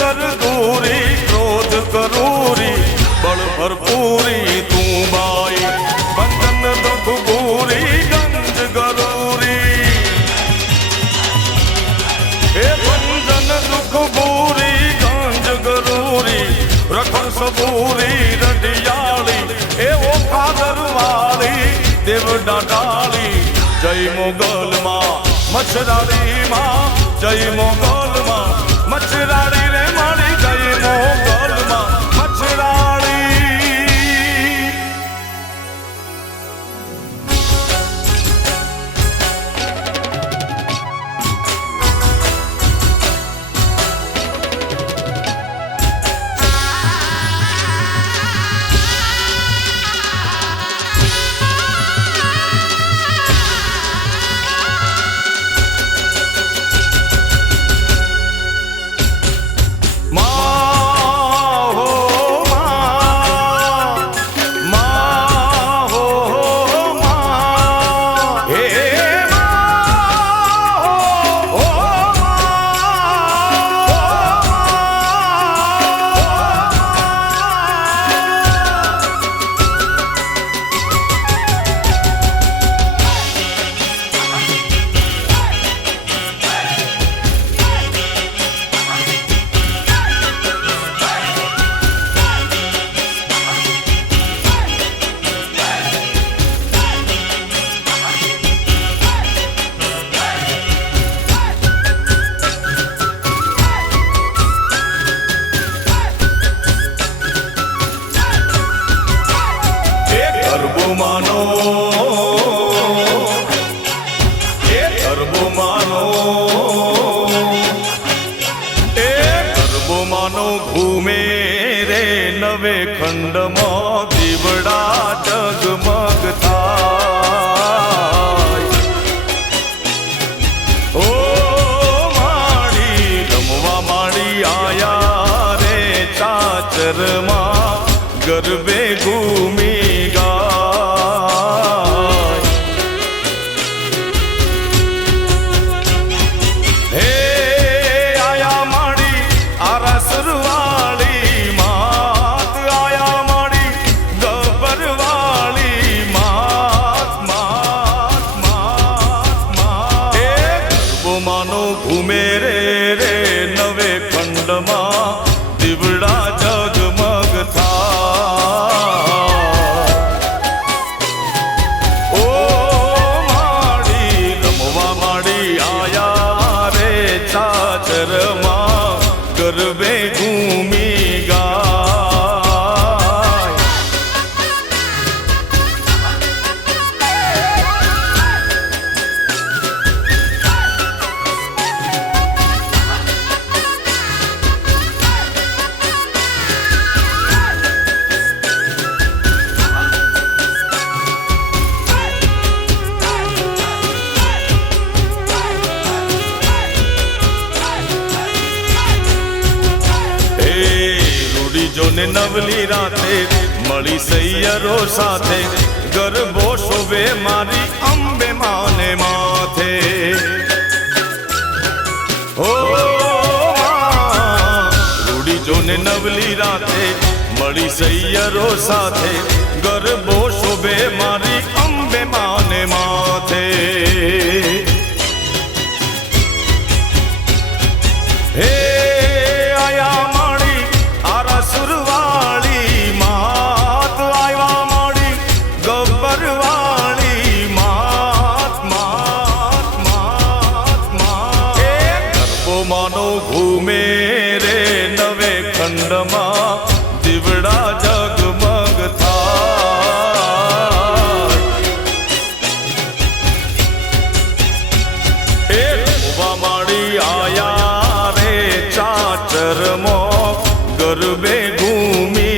कर दूरी क्रोध करूरी बल भरपूरी तू बाई बंधन दुख पूरी गंज गरूरी हे बंधन दुख पूरी गंज गरूरी रखण सबूरी रडियाली एवो खादर वाली देव डाली जय मोगल मां मच्छरारी मां जय मोगल मां मच्छरारी रे मारी जय मोगल मां मच्छरारी मानो ए गरबो मानो ए गरबो मानो घूमे रे नवे खंड में दीवड़ा जगमग थाय ओ माड़ी रमवा माड़ी आया रे चाचर मां गरबे घूमी घूमे रे रे नवे खंड मां दीवड़ा जगमग था ओ माड़ी रमवा माड़ी आया रे चाचर मां गरबे घूमी જોને નવલી રાતે મળી સૈયરો સાથે ગરબો શોભે મારી અંબે માને માથે ઓ રૂડી જોને નવલી રાતે મળી સૈયરો સાથે ગરબો શોભે મારી અંબે માને માથે હે मानो घूमे रे नवे खंड मां दीवड़ा जगमग था माड़ी आया रे चाचर मो गरबे घूमी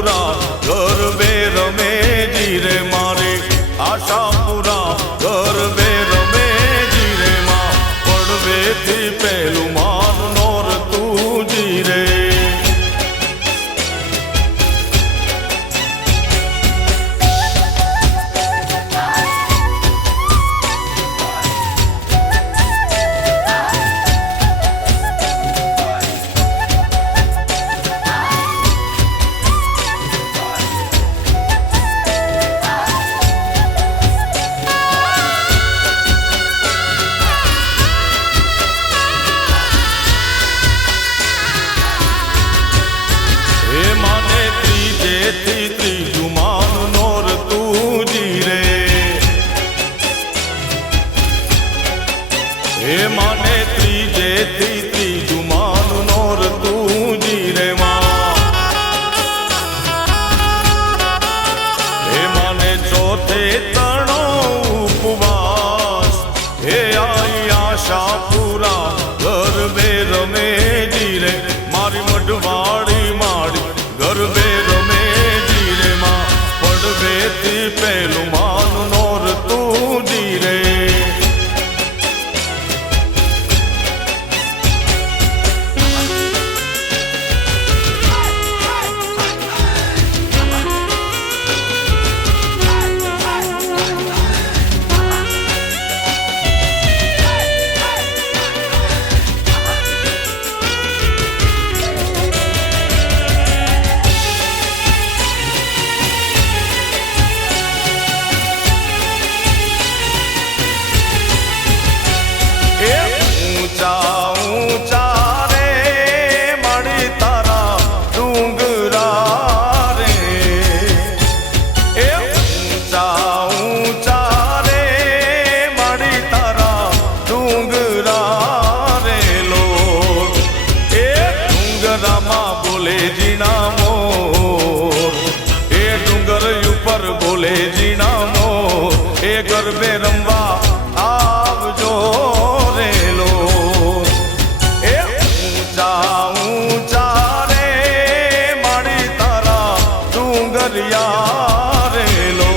પૂરા ગરબે રમે જીરે મારે આશા પૂરા ગરબે રમે જીરે માં પડવેથી પહેલું માન નોર તું જીરે ત્રીજું માન નોર તું જીરે હે માને ત્રીજેથી ત્રીજું માન નોર તું જીરે માં હે માને ચોથે તણો ઉપવાસ હે આઈ આશા પૂરા ગરબે રમે જીરે મારી મઢવાડી માડી ગરબે રમે જીરે માં પડવેથી પહેલું માન નોર તું જીરે ઊંચા ઊંચા રે મળી તારા ડુંગરા રે એ ઊંચા ઊંચા રે મળી તારા ડુંગરા રે લો એ ડુંગરામાં બોલે જીણા મોર એ ડુંગર ઉપર બોલે જીણા મોર એ ગરબે રમવા આવજો રેલો એ ઊંચા ઊંચા રે માડી તારા ડુંગરિયા રેલો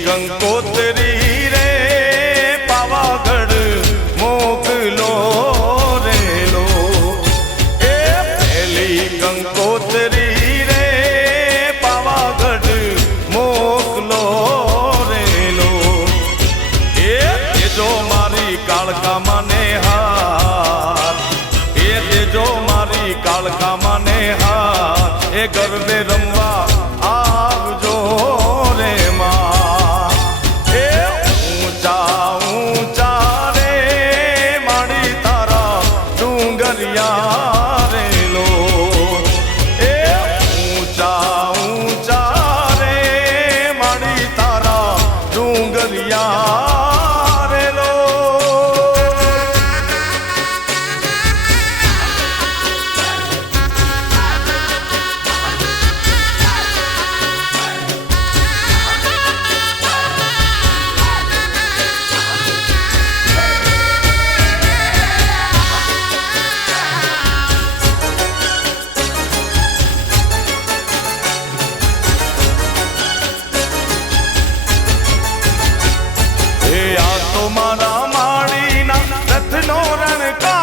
કંકોત્રી રે પાવાગઢ મોકલો રેલો એ પહેલી કંકોત્રી રે પાવાગઢ મોકલો રેલો એ તેજો મારી કાળકા માને હાર એ તેજો મારી કાળકા માને હાર એ ગરબે રમવા આવજો રે માં રેલો એ ઊંચા ઊંચા રે માડી તારા ડુંગરિયા રેલો મારા માડીના રથનો રણકાર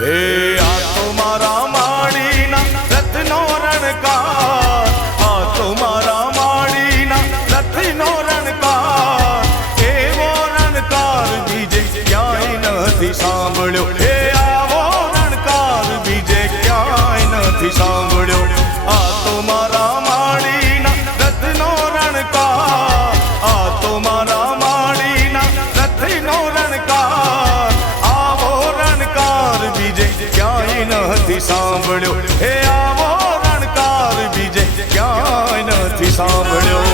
હે આ તો મારા માડીના રથનો રણકાર આ તો મારા માડીના રથનો રણકાર એવો રણકાર બીજે ક્યાંય નથી સાંભળ્યો હે આવો રણકાર બીજે ક્યાંય નથી સાંભળ્યો આ તો મારા માડીના રથનો રણકાર આ તો મારા માડીના રથનો રણકાર આવો રણકાર બીજે ક્યાંય નથી સાંભળ્યો સાંભળ્યો, હે આવો રણકાર બીજે ક્યાંય નથી સાંભળ્યો.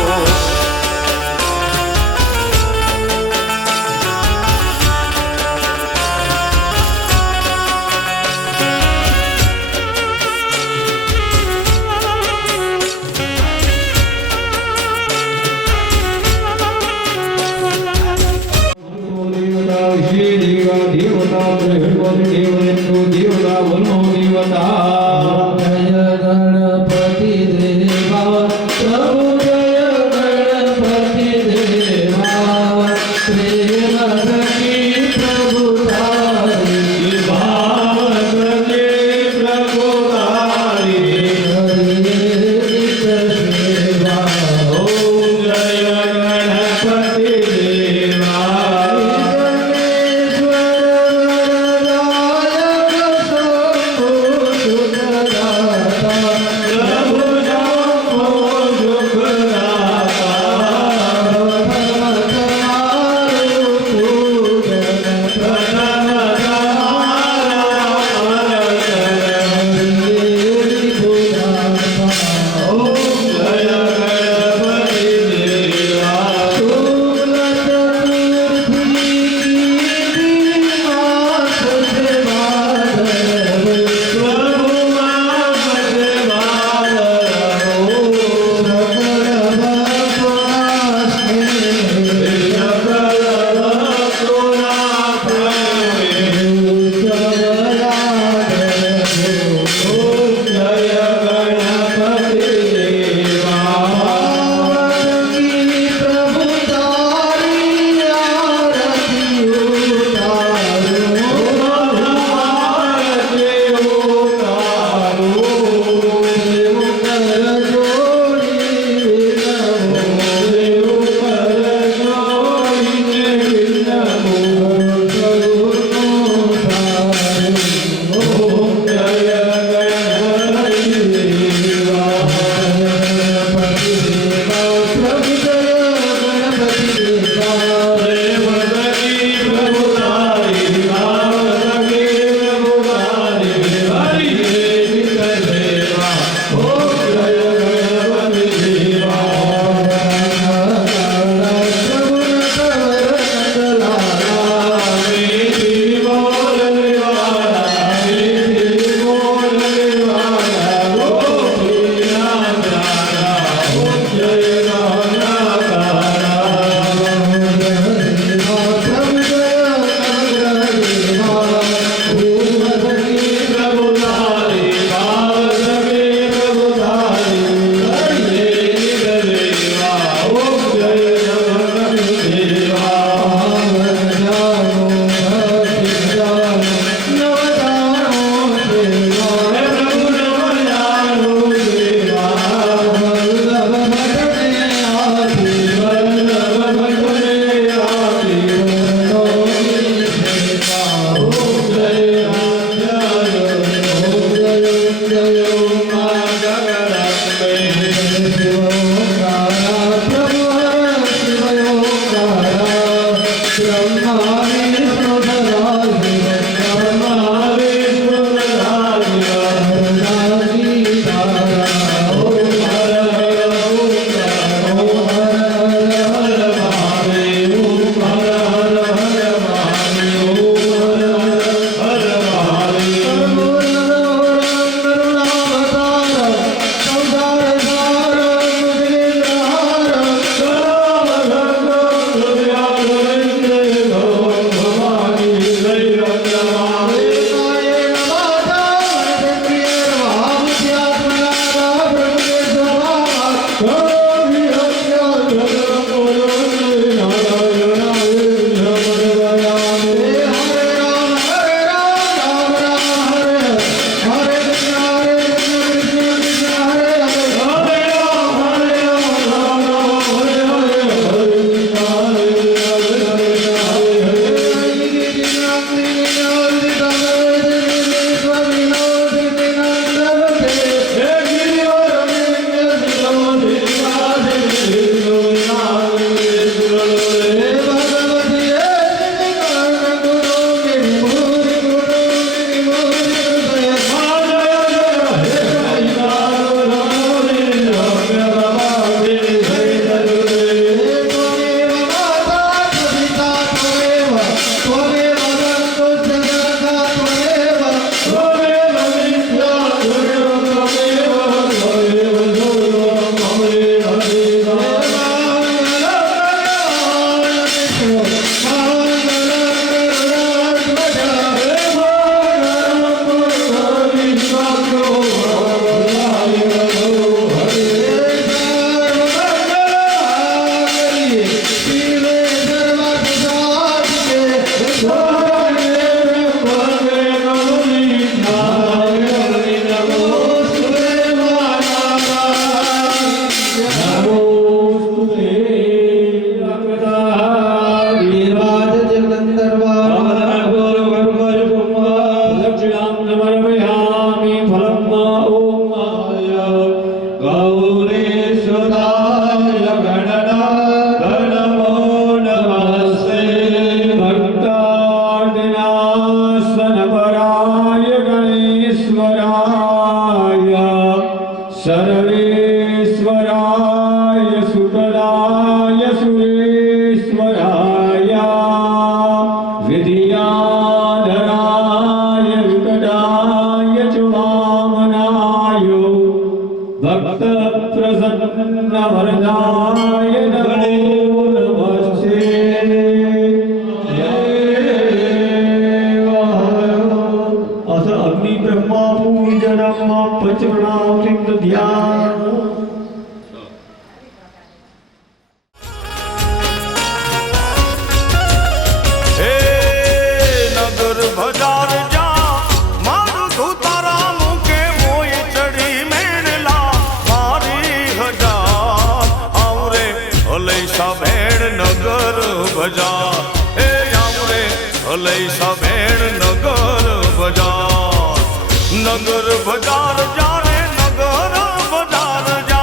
नगर बाजार जा रे नगर बाजार जा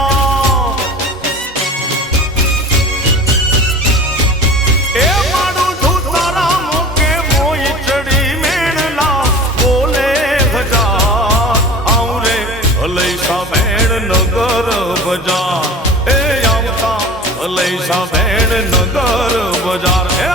ए मारू धूतारा मुके मोई चढ़ी मेणला बोले हजार आऊं रे हलई सा भेण नगर बाजार ए आवता हलई सा भेण नगर बाजार ए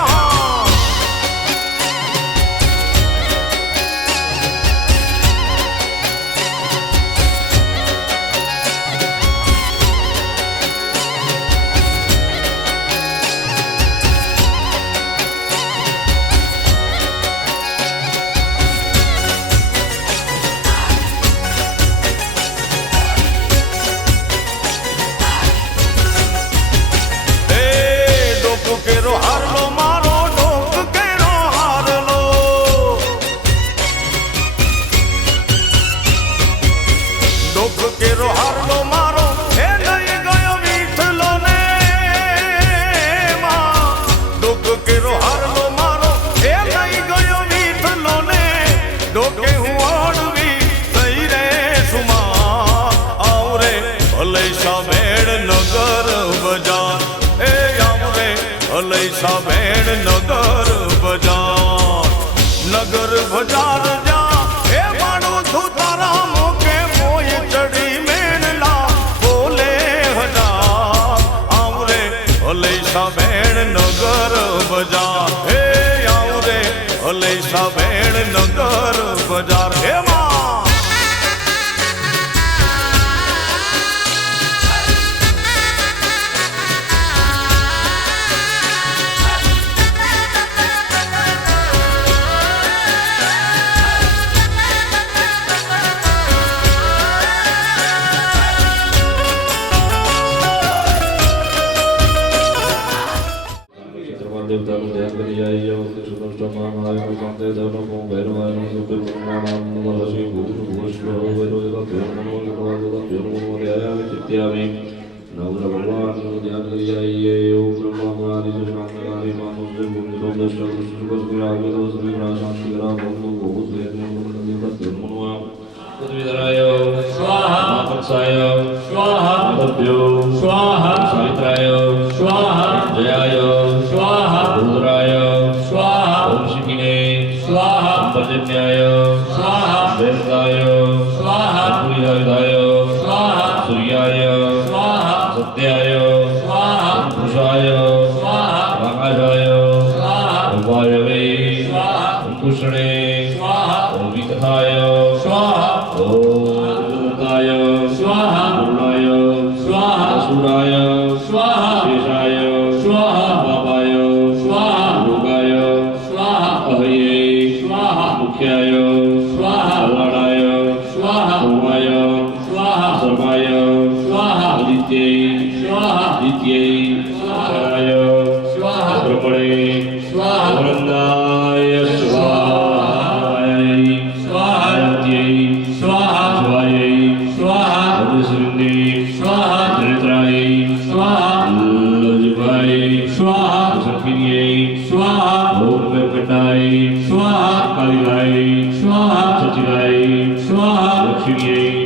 सा भेण नगर बाजार नगर बाजार जा ए मानो धूतारा मुके मोय चढ़ी मेणला बोले हजार आऊं रे हलई सा भेण नगर बाजार हे आऊं रे हलई सा भेण नगर बाजार हे मां देवता को ध्यान करिए आइए उसके सुदर्श महामाय को संते धर्म को भैरवाय को सुप्र ब्रह्मांड नमः श्री भूत भूष्ण भैरव का प्रेम मनों के प्रवाह का प्रेम मनों के आया में चित्या में नवग्रह भगवान को ध्यान करिए आइए ओम ब्रह्मा मुरारी से शांतकारी मानो से भूमिलों दृष्ट सुख सुख आगे तो सभी प्राण शांति करा बंधु बहुत वेदना मनों का प्रेम मनों पृथ्वीधराय स्वाहा मापत्साय स्वाहा मदभ्यो स्वाहा सावित्राय स्वाहा जयाय स्वाहा रुद्राय स्वाहा ओम शिखिने स्वाहा पर्जन्याय स्वाहा वेदाय स्वाहा पुरीहरिदाय स्वाहा सूर्याय स्वाहा सत्याय स्वाहा पुरुषाय स्वाहा आकाशाय स्वाहा वायवे स्वाहा कुशणे स्वाहा ओम विकथाय स्वाहा ओम स्वाहा पूर्णाय स्वाहा असुराय स्वाहा शेषाय स्वाहा बाबाय स्वाहा रोगाय स्वाहा अहये स्वाहा मुख्याय स्वाहा अल्लाडाय स्वाहा सोमाय स्वाहा सर्वाय स्वाहा आदित्यै स्वाहा दित्यै स्वाहाय स्वाहा प्रपणे स्वाहा वृंदाय स्वाहाय स्वाहायै स्वाहा स्वायै स्वाहा अदृश्यन्दे स्वाहा चरित्राय स्वाहा लज्वाय स्वाहा संकिन्यै स्वाहा ओम वेंकटाय स्वाहा कालिकाय स्वाहा सचिवाय स्वाहा लक्ष्मीयै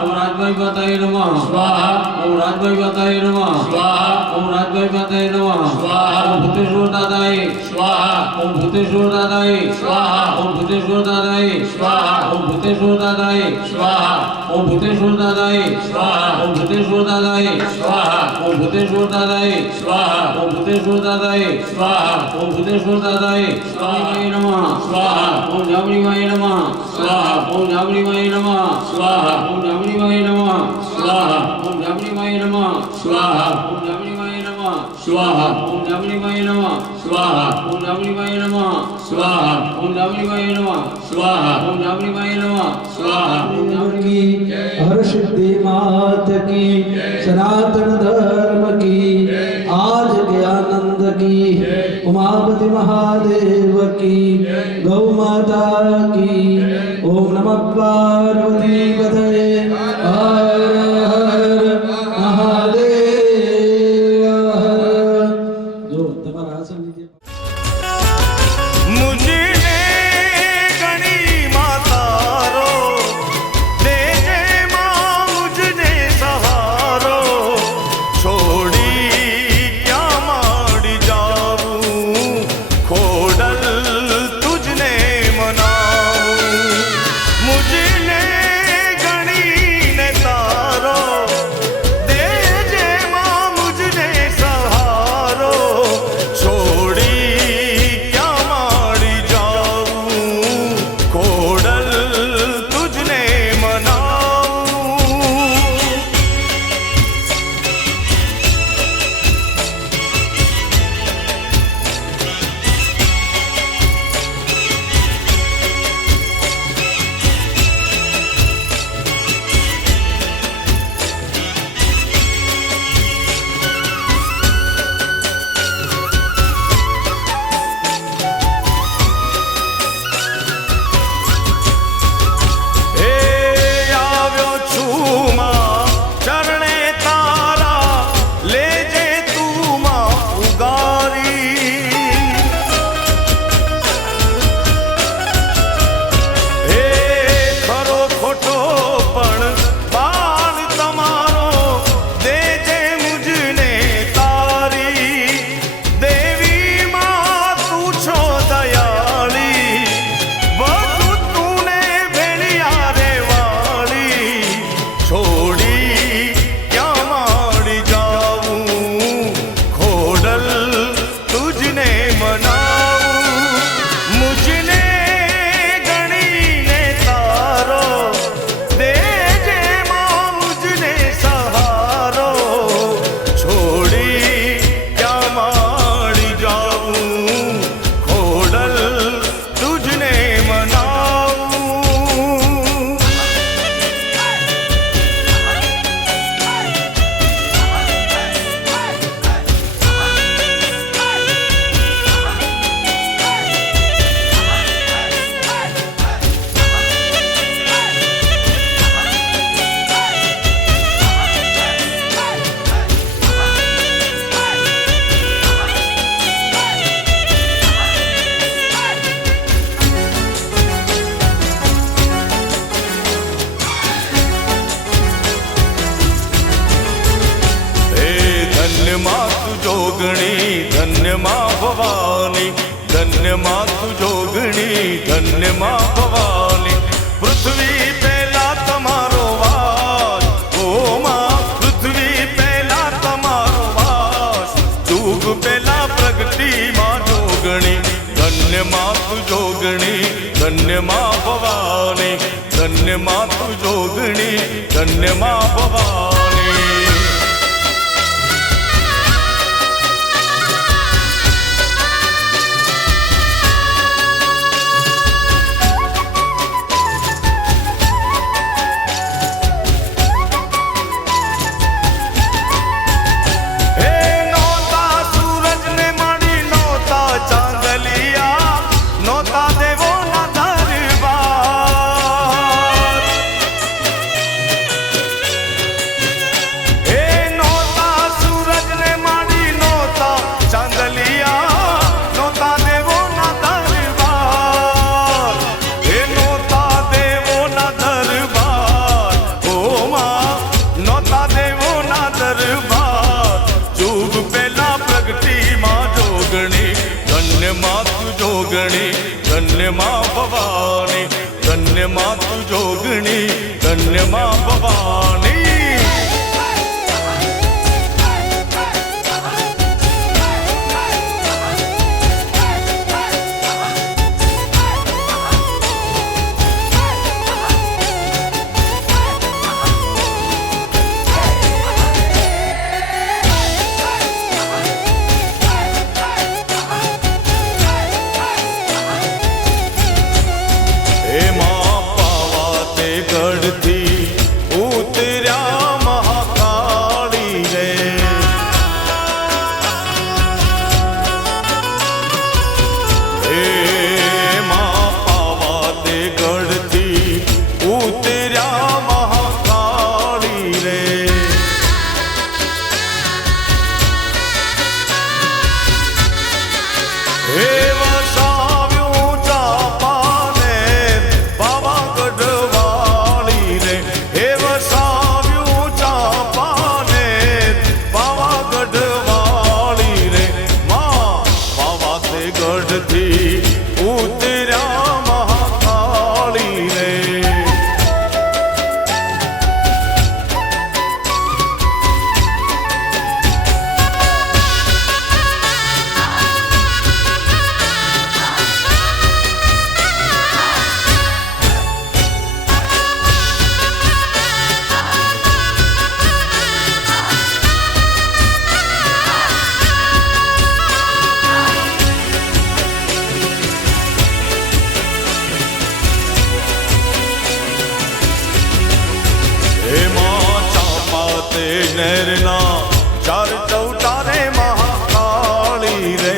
ઓમ રાજભાઈ માતાએ નમઃ સ્વાહા ઓમ રાજભાઈ માતાએ નમઃ સ્વાહા ઓમ રાજભાઈ માતાએ નમઃ સ્વાહા ઓમ ભૂતેશ્વર દાદાએ સ્વાહા ઓમ ભૂતેશ્વર દાદાએ સ્વાહા ઓમ ભૂતેશ્વર દાદાએ સ્વાહા ઓમ ભૂતેશ્વર દાદાએ સ્વાહા ઓમ ભૂતેશ્વર દાદાએ સ્વાહા ઓમ ભૂતેશ્વર દાદાએ સ્વાહા ઓમ ભૂતેશ્વર દાદાએ સ્વાહા ઓમ ભૂતેશ્વર દાદાએ સ્વાહા ઓમ ભૂતેશ્વર દાદાએ જામણી નમઃ સ્વાહા ઓમ જામણી માએ નમઃ સ્વાહા ઓમ જામણી માએ નમઃ સ્વાહા ઓમ જામણી માએ નમઃ સ્વાહા ઓમ જામણી માએ નમઃ સ્વાહા ઓમ જામણી માએ નમઃ સ્વાહા ઓમ જામણી માએ નમઃ સ્વાહા ઓમ જામણી માએ નમઃ સ્વાહા ઓમ જામણી માએ નમઃ સ્વાહા ઓમ જામણી માએ નમઃ સ્વાહા की हर सिद्धि मात की सनातन धर्म की आज ज्ञानंद की उमापति महादेव की गौ माता की ओम नमः पार्वती पतये हर हर महादेव जो तुम्हारा आसन लीजिए मुझे गणी मातारो देजे माँ मुझने सहारो छोड़ी क्या माड़ी जाऊं खोडल तुझने मनाऊं मुझने गणी ने तारो देजे माँ मुझने सहारो छोड़ी क्या माड़ी जाऊं खोडल तुझने मनाऊं हे આવ્યો છું માં ચરણે તારા લેજે તું માં ઉગારી હે ખરો ખોટો પણ બાણ તમારો દેજે મુજને તારી દેવી માં તું છો દયાળી બધું તુને ભેળિયા રે વાળી છોડી ક્યાં માડી જાઉં ખોડલ તુજને મનાવું મુજને ગણીને તારો દેજે માં મુજને સહારો છોડી ક્યાં માડી જાઉં ખોડલ તુજને મનાવું હે ધન્ય માં તું જોગણી ધન્ય માં ભવાની ધન્ય માં તું જોગણી ધન્ય માં ભવાની પૃથ્વી પહેલા તમારો વાસ ઓ માં પૃથ્વી પહેલા તમારો વાસ યુગ પહેલા પ્રગતિ માં જોગણી ધન્ય માં તું જોગણી ધન્ય માં ભવાની ધન્ય માં તું જોગણી ધન્ય માં ભવાની હે નોતા સૂરજને મળી નોતા ચાંદલિયા નોતા દેવોના દરબાર જોગણી ધન્યમાં ભવાની એમાં પાવા તે ગઢથી ઉતર્યા મહાકાળી રે એમાં પાવા તે ગઢથી ઉતર્યા મહાકાળી રે હે વસાવ્યું ચાપાને પાવાગઢ વાળી રે હે વસાવ્યું ચાપાને પાવાગઢ વાળી રે માં પાવા તે ગઢથી ઉતર્યા મહાકાળી રે એમાં ચાપા તે નહેરના ચાર ચૌટારે મહાકાળી રે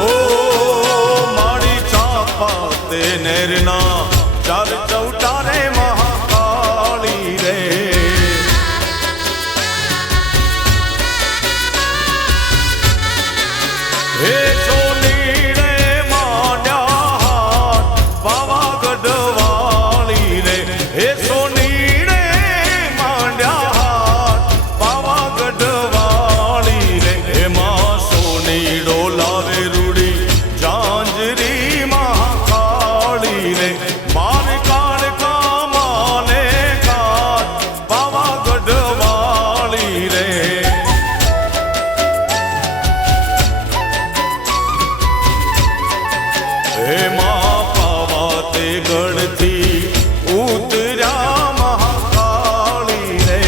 ઓ મારી ચાપા તે નહેરના ચાર ચૌટારે મહાકાળી રે હે સોની રે માંડ્યા પાવાગઢ વાળી રે હે સોની રે માંડ્યા પાવાગઢ વાળી રે એમાં સોની ડોલાવે રૂડી ઝાંઝરી મહાકાળી રે માર કાળ કામાને કાળ પાવાગઢ વાળી રે એમાં પાવા તે ગઢથી ઉતર્યા મહાકાળી રે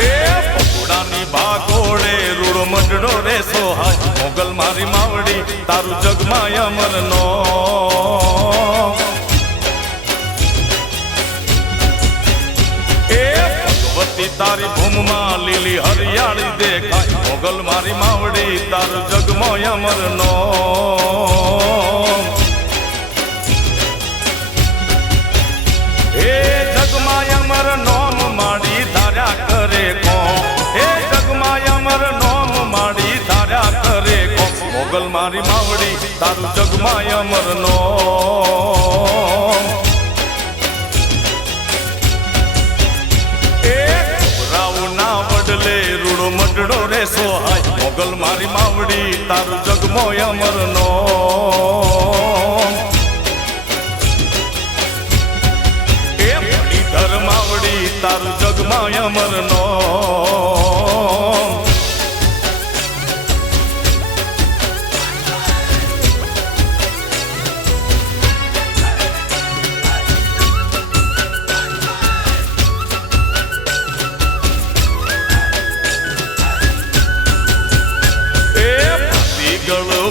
એ પકોડાની ભાગોળે રૂડો મંડળો રે સોહાય મોગલ મારી માવડી તારું જગમાં અમરનો એ ભગવતી તારી ભૂમમાં લીલી હરિયાળી દેખાય મોગલ મારી માવડી તારું જગમાં અમરનો હે જગમાં અમર નોમ માડી ધાર્યા કરે કોણ હે જગમાં અમર નોમ માડી ધાર્યા કરે કોણ મોગલ મારી માવડી તારું જગમાં અમર નો એ રાવના વડલે રૂડો મડડો રે સોહાય મોગલ મારી માવડી તારું જગમાં અમર નો ધર્માવડી તારું જગમાં અમર નો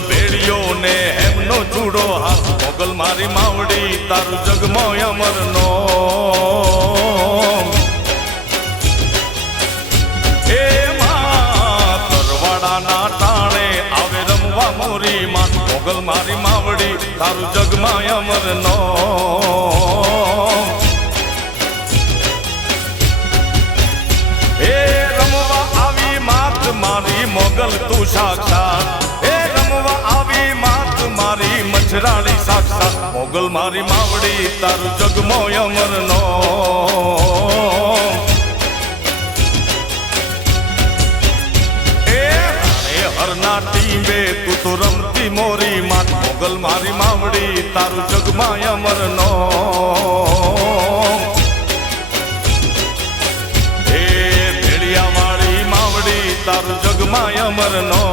ભેડિયો ને એમનો ચૂડો હાથ મોગલ મારી માવડી તારું જગમાં અમર નો તરવાડાના ટાણે આવે રમવા મોરી માં મોગલ મારી માવડી તારું જગમાં અમર નો એ રમવા આવી માત મારી મોગલ તું સાક્ષાત એ અઠરાળી સાક્ષાત મોગલ મારી માવડી તારું જગમો અમરનો હરના ટીંબે તું તો રમતી મોરી માત મોગલ મારી માવડી તારું જગમાં અમરનો હે ભેળિયા વાળી માવડી તારું જગમાં અમરનો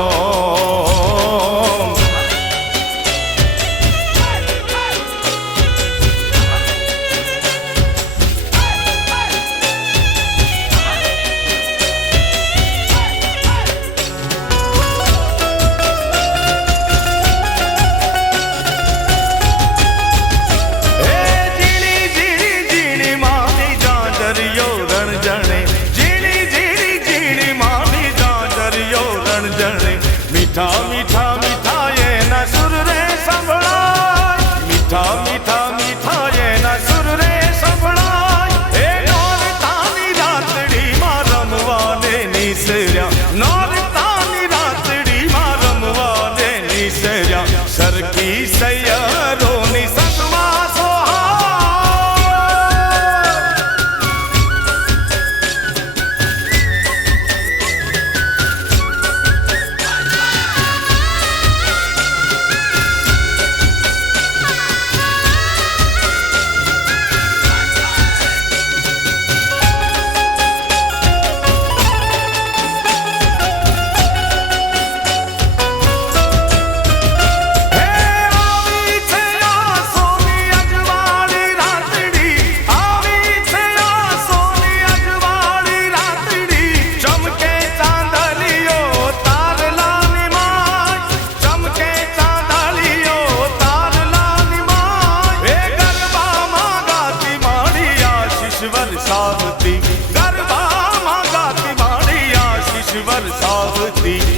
મીઠા મીઠા મીઠા એના સુર રે સંભળાય મીઠા મીઠા મીઠા એના સુર રે સંભળાય એ નોરતાની રાતડીમાં રમવાને નિસર્યા નોરતાની રાતડીમાં રમવાને નિસર્યા સરખી સૈયરોની સંગમાં સોહાય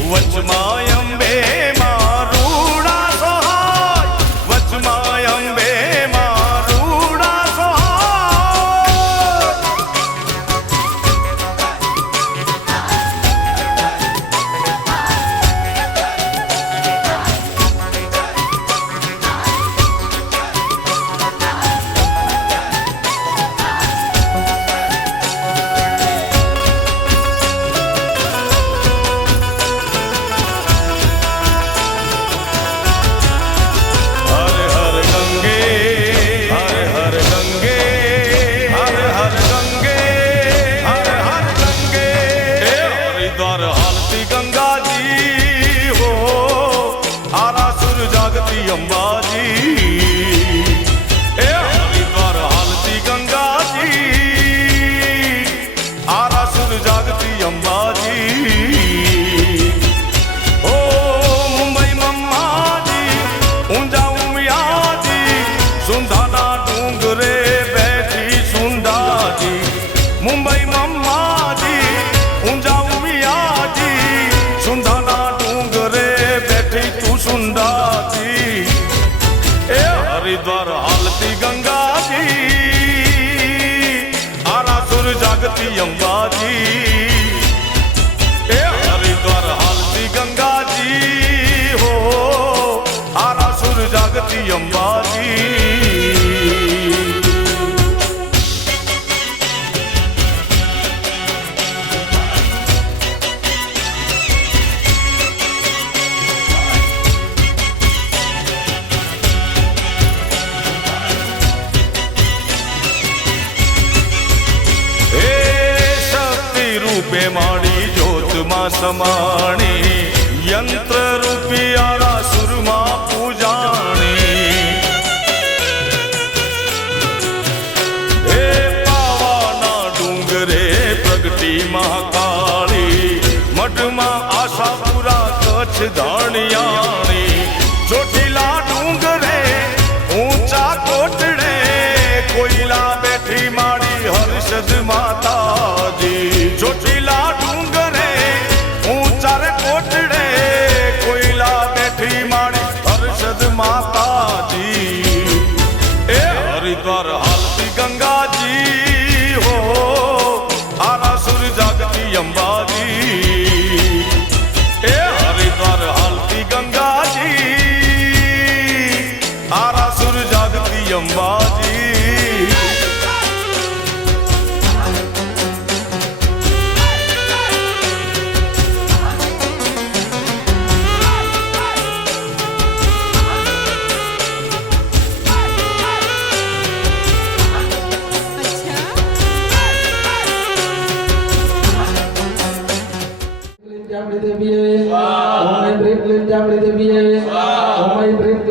વચમાં અંબે મારુડા સોહાય વચમાં અંબે મારુડા સોહાય અંબાજી એ હરિદ્વાર હાલતી ગંગાજી આરાસુર જાગતી અંબાજી ઓ મુંબઈ મમ્માજી ઊંઝા ઉમિયાજી સુંધાના ડુંગરે બેઠી સુંધાજી મુંબઈ મમ્માજી ઊંઝા ઉમિયાજી સુંધાના ડુંગરે બેઠી તું સુંધાજી હરિદ્વાર હાલતી ગંગાજી આરાસુર જાગતી અંબાજી એ હરિદ્વાર હાલતી ગંગાજી હો આરાસુર જાગતી અંબાજી રૂપે માડી જ્યોતમાં સમાણી યંત્ર રૂપી આરાસુરમાં પૂજાણી હે પાવાના ડુંગરે પ્રગટી મહાકાળી મઠમાં આશાપુરા કચ્છ ધાણિયાણી ચોટીલા ડુંગરે ઊંચા કોટડે કોઈલા બેઠી માડી હર્ષદ માતાજી ચોટીલા ડુંગરે ઊંચા રે કોટડે કોઈલા બેઠી માડી હર્ષદ માતાજી એ હરિદ્વાર હાલતી ગંગાજી હો આરાસુર જાગતી અંબાજી એ હરિદ્વાર હાલતી ગંગા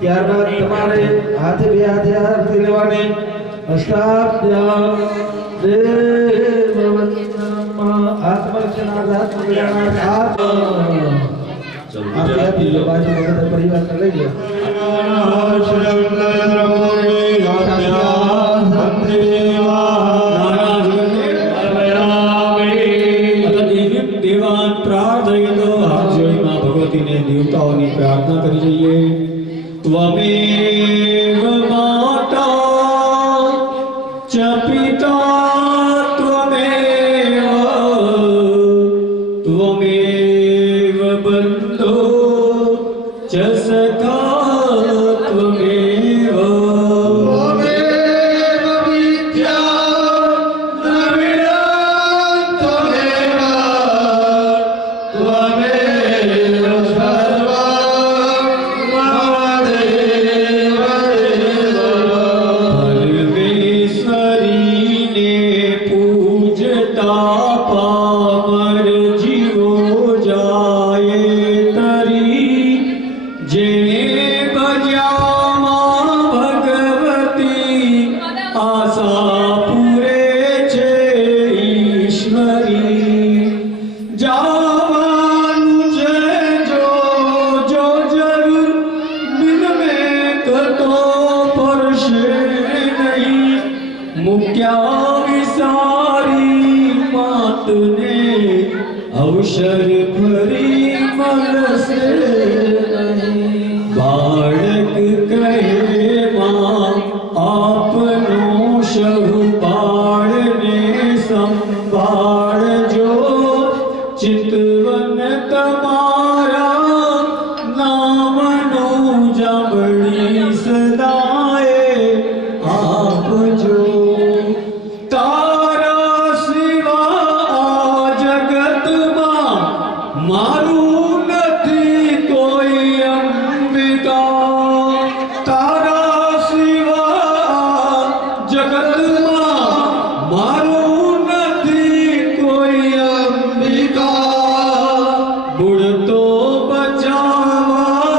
ત્યારબાદ તમારે હાથે બે હાથે આરતી લેવાની અષ્ટાભ્યામ દેવવંદનમ આત્મરક્ષણાર્થ આત્મકલ્યાણાર્થ આપી લો બાજુ બધા પરિવારને લઈ લો દેવાન પ્રાર્થયતો હાથ જોડીમાં ભગવતીને દેવતાઓની પ્રાર્થના કરી જઈએ. ત્વમેવ માતા ચ પિતા ત્વમેવ ત્વમેવ બંધો ચ સખા ત્વમેવ સર્વેશ્વરીને પૂજતા પામર જીવો જાય તરી. જેણે ભજ્યામાં ભગવતી આશા પૂરે છે ઈશ્વરી. જાવાનું છે જો જરૂર બિન મેં કતો પરશે નહીં. મુક્યા વિસારી માતને અવસર ફરી મળશે નહીં. બાળક કહે માં આપનો સહુ બાળને સંભાળજો. ચિતવન તમારા નામનું જાંબળી સદાય આપજો. તારા સિવા આ જગતમાં મારું નથી કોઈ અંબિકા. તારા સિવા જગતમાં મારું નથી કોઈ અંબિકા. બુડતો બચાવવા